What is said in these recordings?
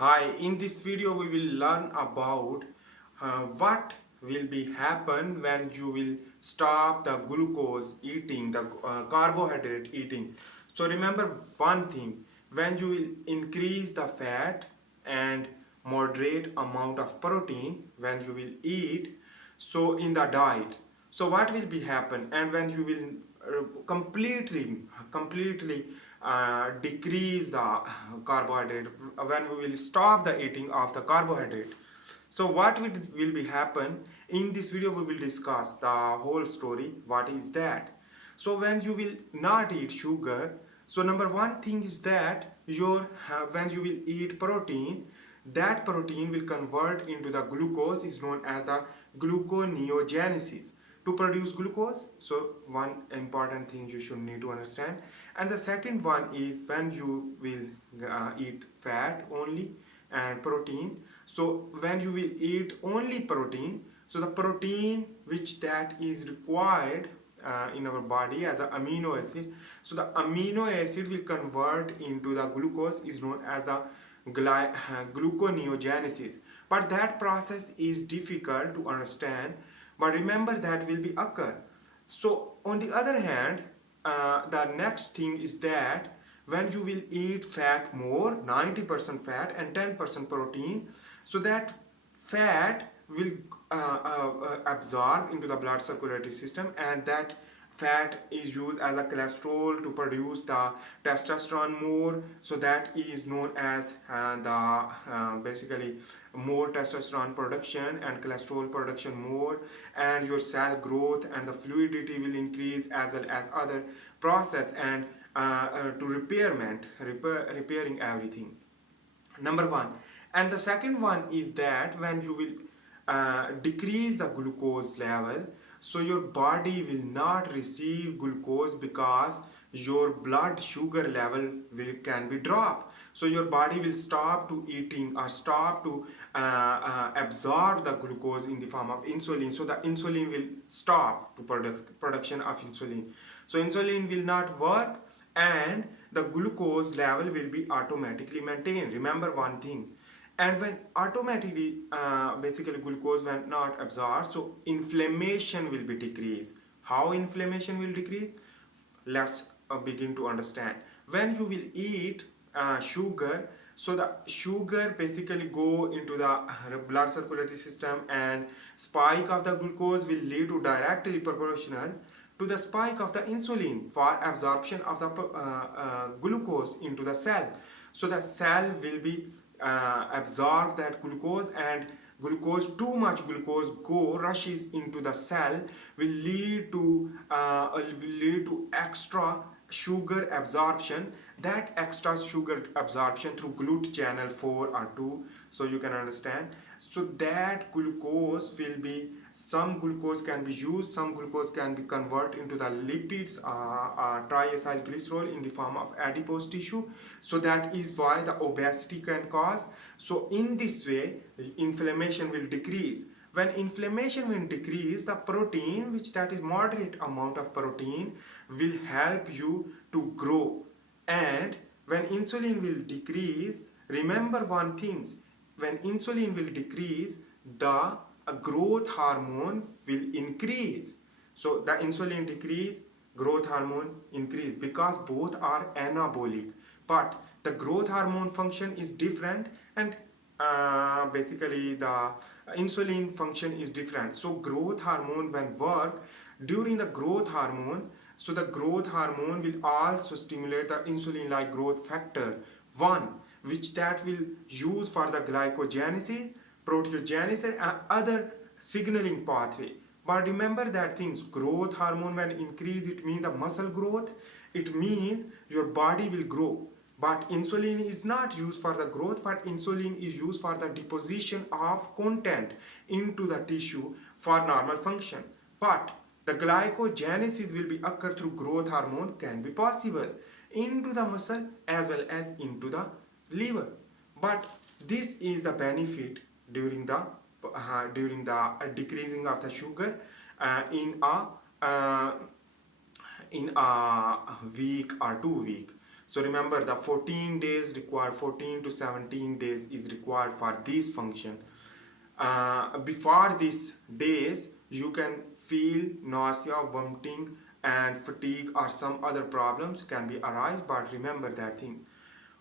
Hi, in this video we will learn about what will be happen when you will stop the glucose eating, the carbohydrate eating. So remember one thing, when you will increase the fat and moderate amount of protein when you will eat, so in the diet, so what will be happen, and when you will completely decrease the carbohydrate, when we will stop the eating of the carbohydrate, so what will be happen. In this video we will discuss the whole story, what is that. So when you will not eat sugar, so number one thing is that when you will eat protein, that protein will convert into the glucose, is known as the gluconeogenesis, to produce glucose. So one important thing you should need to understand. And the second one is when you will eat fat only and protein. So when you will eat only protein, so the protein which that is required in our body as an amino acid, so the amino acid will convert into the glucose, is known as the gluconeogenesis. But that process is difficult to understand, but remember that will be occur. So on the other hand, the next thing is that when you will eat fat more, 90% fat and 10% protein, so that fat will absorb into the blood circulatory system, and that fat is used as a cholesterol to produce the testosterone more. So that is known as basically more testosterone production and cholesterol production more, and your cell growth and the fluidity will increase, as well as other process and to repairing everything. Number one. And the second one is that when you will decrease the glucose level, so your body will not receive glucose, because your blood sugar level can be dropped. So your body will stop to eating, or stop to absorb the glucose in the form of insulin. So the insulin will stop to production of insulin. So insulin will not work, and the glucose level will be automatically maintained. Remember one thing. And when automatically basically glucose when not absorbed, so inflammation will be decreased. How inflammation will decrease? Let's begin to understand. When you will eat sugar, so the sugar basically go into the blood circulatory system, and spike of the glucose will lead to directly proportional to the spike of the insulin for absorption of the glucose into the cell. So the cell will be absorb that glucose, and glucose, too much glucose go rushes into the cell, will lead to extra sugar absorption. That extra sugar absorption through GLUT channel 4 or 2, so you can understand. So that glucose will be, some glucose can be used, some glucose can be converted into the lipids, triacylglycerol in the form of adipose tissue. So that is why the obesity can cause. So in this way inflammation will decrease. When inflammation will decrease, the protein, which that is moderate amount of protein, will help you to grow. And when insulin will decrease, remember one thing, when insulin will decrease, the growth hormone will increase. So the insulin decrease, growth hormone increase, because both are anabolic, but the growth hormone function is different, and basically the insulin function is different. So growth hormone when work during the growth hormone, so the growth hormone will also stimulate the insulin like growth factor 1, which that will use for the glycogenesis, proteogenesis and other signaling pathway. But remember that things, growth hormone when increase, it means the muscle growth, it means your body will grow. But insulin is not used for the growth, but insulin is used for the deposition of content into the tissue for normal function. But the glycogenesis will be occur through growth hormone, can be possible into the muscle as well as into the liver. But this is the benefit during the decreasing of the sugar uh, in a uh, in a week or 2 week. So remember, the 14 days required, 14 to 17 days is required for this function. Before these days, you can feel nausea, vomiting, and fatigue, or some other problems can be arise. But remember that thing.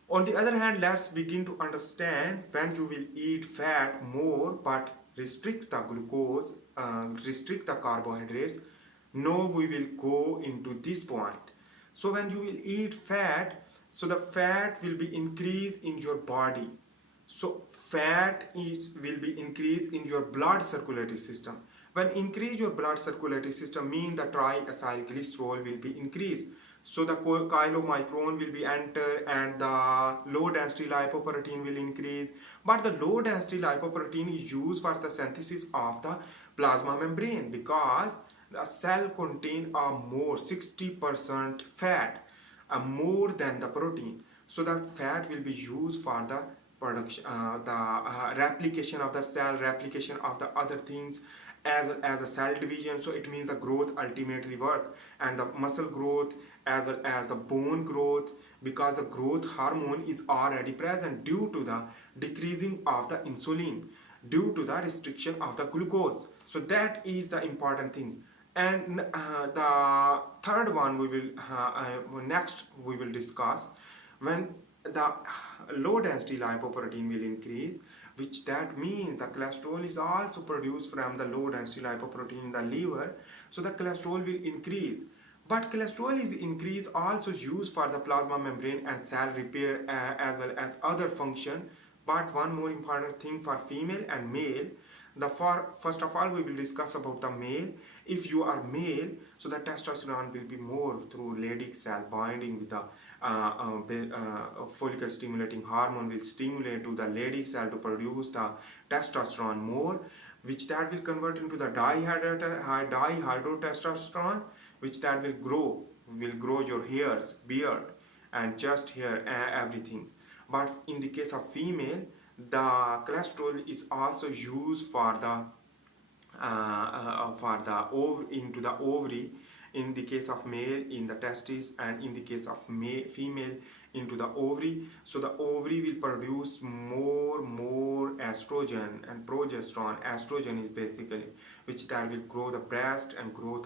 On the other hand, let's begin to understand when you will eat fat more but restrict the glucose, restrict the carbohydrates. No, we will go into this point. So when you will eat fat, so the fat will be increased in your body. So fat is will be increased in your blood circulatory system. When increase your blood circulatory system mean the triacylglycerol will be increased. So the chylomicron will be enter and the low density lipoprotein will increase. But the low density lipoprotein is used for the synthesis of the plasma membrane because the cell contain a more 60% fat, more than the protein. So that fat will be used for the production, the replication of the cell, replication of the other things, as well as the cell division. So it means the growth ultimately work, and the muscle growth as well as the bone growth, because the growth hormone is already present due to the decreasing of the insulin, due to the restriction of the glucose. So that is the important things. And the third one we will next we will discuss when the low density lipoprotein will increase, which that means the cholesterol is also produced from the low density lipoprotein in the liver. So the cholesterol will increase, but cholesterol is increased also used for the plasma membrane and cell repair, as well as other function. But one more important thing for female and male, first of all we will discuss about the male. If you are male, so the testosterone will be more through Leydig cell binding with the follicle stimulating hormone will stimulate to the Leydig cell to produce the testosterone more, which that will convert into the dihydrotestosterone, which that will grow your hairs, beard, and chest hair, everything. But in the case of female, the cholesterol is also used for the into the ovary. In the case of male, in the testes, and in the case of female, into the ovary. So the ovary will produce more estrogen and progesterone. Estrogen is basically which that will grow the breast and grow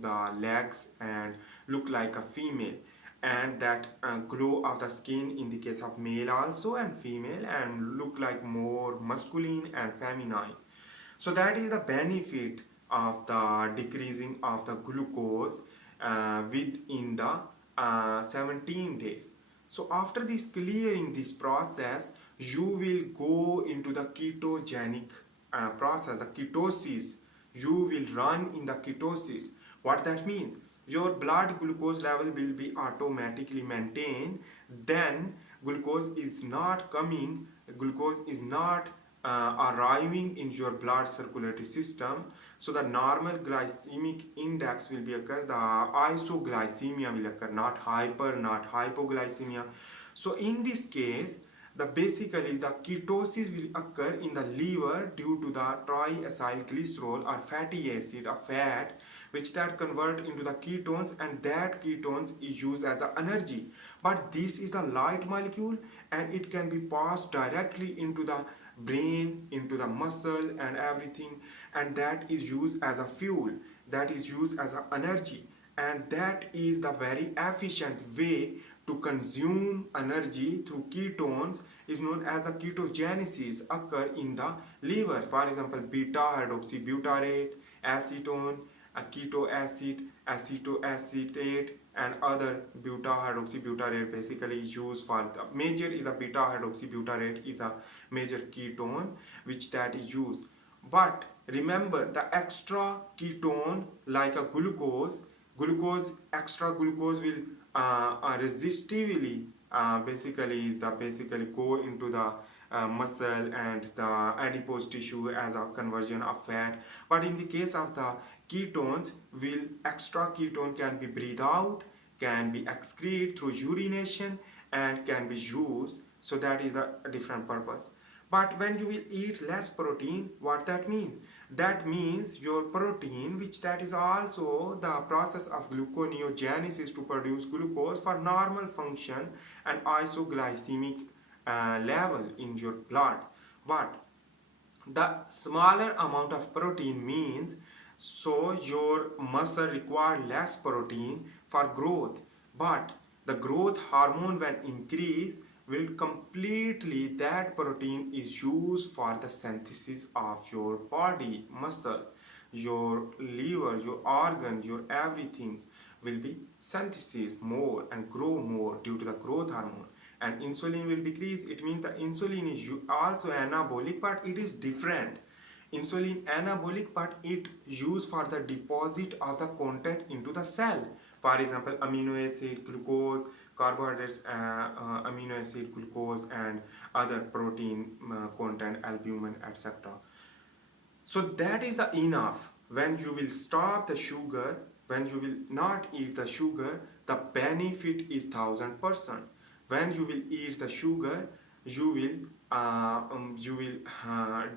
the legs and look like a female, and that glow of the skin in the case of male also and female, and look like more masculine and feminine. So that is the benefit of the decreasing of the glucose within the 17 days. So after this clearing this process, you will go into the ketogenic process, the ketosis. You will run in the ketosis. What that means? Your blood glucose level will be automatically maintained. Then glucose is not arriving in your blood circulatory system. So the normal glycemic index will be occur, the isoglycemia will occur, not hyper, not hypoglycemia. So in this case, the basically the ketosis will occur in the liver due to the triacylglycerol or fatty acid or fat, which that convert into the ketones, and that ketones is used as a energy. But this is the light molecule, and it can be passed directly into the brain, into the muscle and everything, and that is used as a fuel, that is used as a energy, and that is the very efficient way to consume energy through ketones, is known as the ketogenesis occur in the liver. For example, beta hydroxybutyrate, acetone, a keto acid, acetoacetate, and other beta hydroxybutyrate basically is used for the major is a beta hydroxybutyrate is a major ketone which that is used. But remember, the extra ketone like a extra glucose will resistively basically go into the muscle and the adipose tissue as a conversion of fat. But in the case of the ketones, will extra ketone can be breathed out, can be excreted through urination, and can be used. So that is a different purpose. But when you will eat less protein, what that means? That means your protein, which that is also the process of gluconeogenesis to produce glucose for normal function and isoglycemic level in your blood. But the smaller amount of protein means so your muscle require less protein for growth, but the growth hormone when increase will completely that protein is used for the synthesis of your body muscle, your liver, your organ, your everything will be synthesis more and grow more due to the growth hormone, and insulin will decrease. It means the insulin is also anabolic, but it is different. Insulin anabolic, but it used for the deposit of the content into the cell. For example, amino acid, glucose, carbohydrates, amino acid, glucose, and other protein content, albumin, etc. So that is the enough. When you will stop the sugar, when you will not eat the sugar, the benefit is 1000%. When you will eat the sugar, you will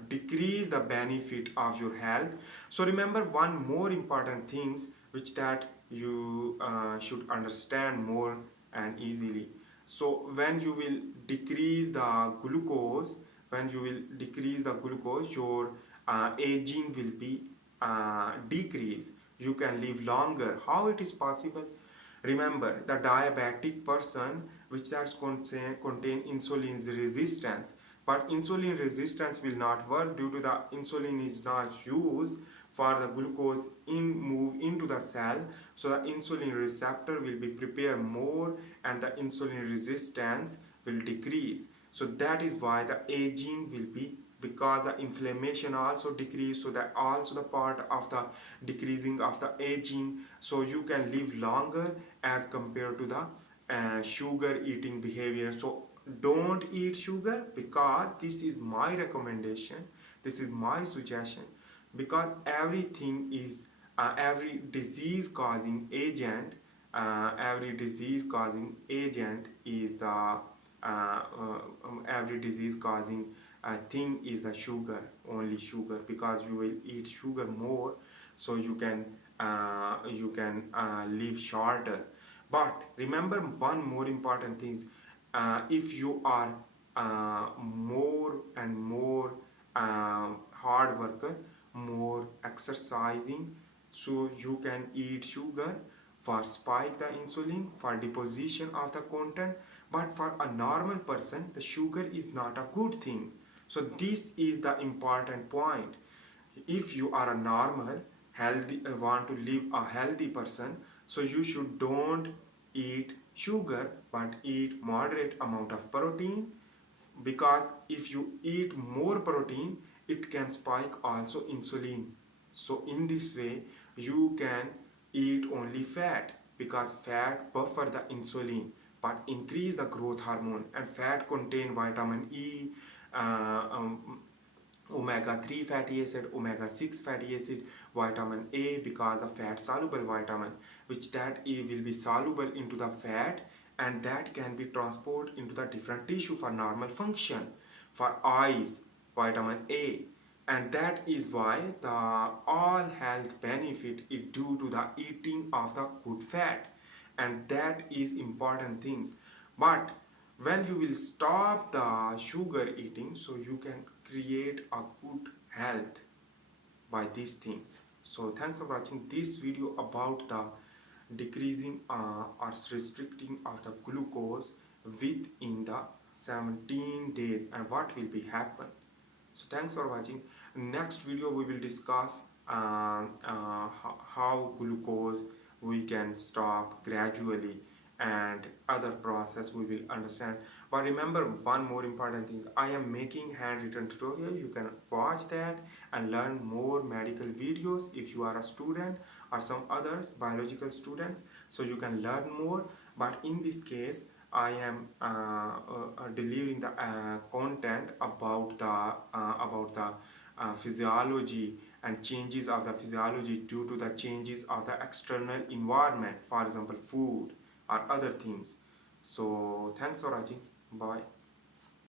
decrease the benefit of your health. So remember one more important things which that you should understand more and easily. So when you will decrease the glucose, when you will decrease the glucose, your aging will be decreased. You can live longer. How it is possible? Remember the diabetic person which that contain insulin resistance, but insulin resistance will not work due to the insulin is not used for the glucose in move into the cell. So the insulin receptor will be prepared more and the insulin resistance will decrease. So that is why the aging will be, because the inflammation also decrease, so that also the part of the decreasing of the aging, so you can live longer as compared to the sugar eating behavior. So don't eat sugar, because this is my recommendation, this is my suggestion, because everything is every disease causing agent, every disease causing agent is the every disease causing thing is the sugar, only sugar, because you will eat sugar more, so you can live shorter. But remember one more important thing, if you are more and more hard worker, more exercising, so you can eat sugar for spike the insulin for deposition of the content. But for a normal person the sugar is not a good thing. So this is the important point. If you are a normal healthy want to live a healthy person, so you should don't eat sugar but eat moderate amount of protein, because if you eat more protein it can spike also insulin. So in this way you can eat only fat, because fat buffer the insulin but increase the growth hormone, and fat contain vitamin E, omega 3 fatty acid, omega 6 fatty acid, vitamin A, because the fat soluble vitamin which that E will be soluble into the fat, and that can be transported into the different tissue for normal function. For eyes, vitamin A, and that is why the all health benefit is due to the eating of the good fat, and that is important things. But when you will stop the sugar eating, so you can create a good health by these things. So thanks for watching this video about the decreasing or restricting of the glucose within the 17 days and what will be happen. So thanks for watching. Next video we will discuss how glucose we can stop gradually, and other process we will understand. But remember one more important thing, I am making handwritten tutorial, you can watch that and learn more medical videos if you are a student or some others biological students, so you can learn more. But in this case I am delivering the content about the physiology and changes of the physiology due to the changes of the external environment, for example food or other things. So thanks for watching. Bye.